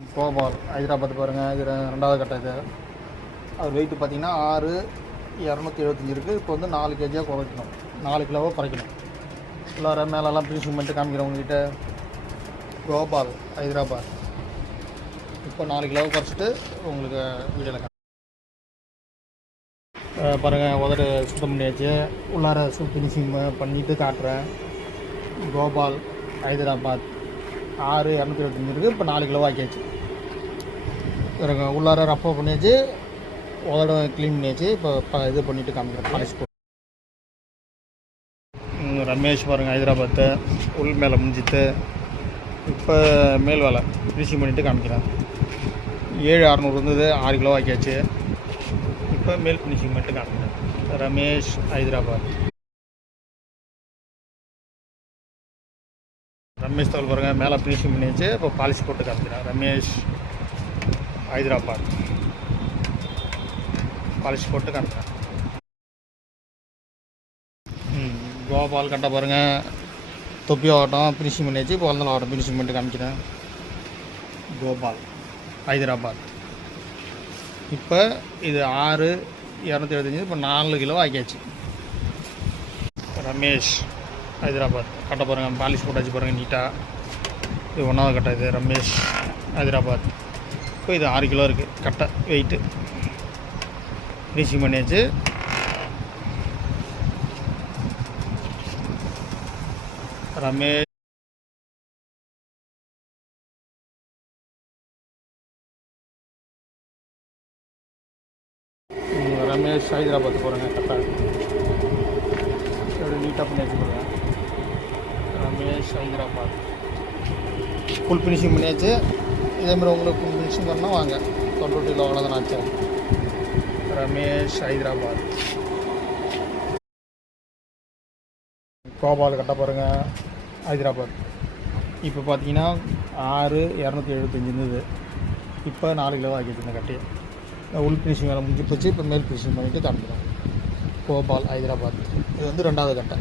கோபால் ஹைதராபாத் பாருங்கள். இது ரெண்டாவது கட்டை. இது அது வெயிட்டு பார்த்திங்கன்னா 6,275 இருக்குது. இப்போ வந்து 4 கேஜியாக குறைக்கணும், 4 கிலோவாக குறைக்கணும். உள்ளார மேலெல்லாம் ஃபினிஷிங் பண்ணிட்டு காமிக்கிறவங்ககிட்ட கோபால் ஹைதராபாத் இப்போ 4 கிலோவாக குறைச்சிட்டு உங்களுக்கு வீடியோவில் பாருங்கள். உதடு சுத்தம் பண்ணியாச்சு. உள்ளார ஃபினிஷிங் பண்ணிவிட்டு காட்டுறேன். கோபால் ஹைதராபாத் 6,225 இருக்குது. இப்போ 4 கிலோவாக ஆக்கியாச்சு. உள்ளார ரஃபாக பண்ணியாச்சு, உதட க்ளீன் பண்ணியாச்சு. இப்போ இது பண்ணிவிட்டு காமிக்கிறேன். பாலிஷ் போட்டு ரமேஷ் பாருங்கள். ஹைதராபாத்து உள் மேலே முடிஞ்சிட்டு இப்போ மேல் வேலை ஃபினிஷிங் பண்ணிவிட்டு காமிக்கிறேன். 7,600 இருந்தது, 6 கிலோ ஆக்கியாச்சு. இப்போ மேல் ஃபினிஷிங் பண்ணிட்டு காமிக்கிறேன். ரமேஷ் ஹைதராபாத். ரமேஷ் தகவல் பாருங்கள். மேலே ஃபினிஷிங் பண்ணியாச்சு. இப்போ பாலிஷ் போட்டு காமிக்கிறேன். ரமேஷ் ஹைதராபாத் பாலிஷ் போட்டு காமிக்கிறேன். கோபால் கட்ட பாருங்கள். தொப்பி ஆகட்டும் ஃபினிஷிங் பண்ணியாச்சு. இப்போ வளர்ந்தல் ஆகட்டும் ஃபினிஷிங் பண்ணிட்டு காமிக்கிறேன். கோபால் ஹைதராபாத் இப்போ இது 6,275. இப்போ 4 கிலோ ஆக்கியாச்சு. ரமேஷ் ஹைதராபாத் கட்ட பாருங்கள். பாலிஷ் போட்டாச்சு பாருங்கள் நீட்டாக. இது 1வது கட்டை. இது ரமேஷ் ஹைதராபாத். இப்போ இது 6 கிலோ இருக்குது கட்டை வெயிட்டு. ஃபினிஷிங் பண்ணியாச்சு. ரமேஷ் ரமேஷ் ஹைதராபாத் போகிறேங்க. கரெக்டாக எப்படி நீட்டாக பண்ணியாச்சு போகிறேன். ரமேஷ் ஹைதராபாத் ஃபுல் ஃபினிஷிங் பண்ணியாச்சு. இதேமாதிரி உங்களுக்கு ஃபுல் ஃபினிஷிங் பண்ணால் வாங்க. 20 கிலோ அவ்வளோதான் ஆச்சு. ரமேஷ் ஹைதராபாத். கோபால் கட்ட பாருங்கள். ஹைதராபாத் இப்போ பார்த்தீங்கன்னா 6,275 இருந்தது. இப்போ 4 கிலோ ஆக்கிடுச்சு. இந்த கட்டையை உள் ஃபினிஷிங் வேலை முடிஞ்சு போச்சு. இப்போ மேல் ஃபினிஷிங் பண்ணிவிட்டு காமிக்கிறோம். கோபால் ஹைதராபாத் இது வந்து 2வது கட்டை.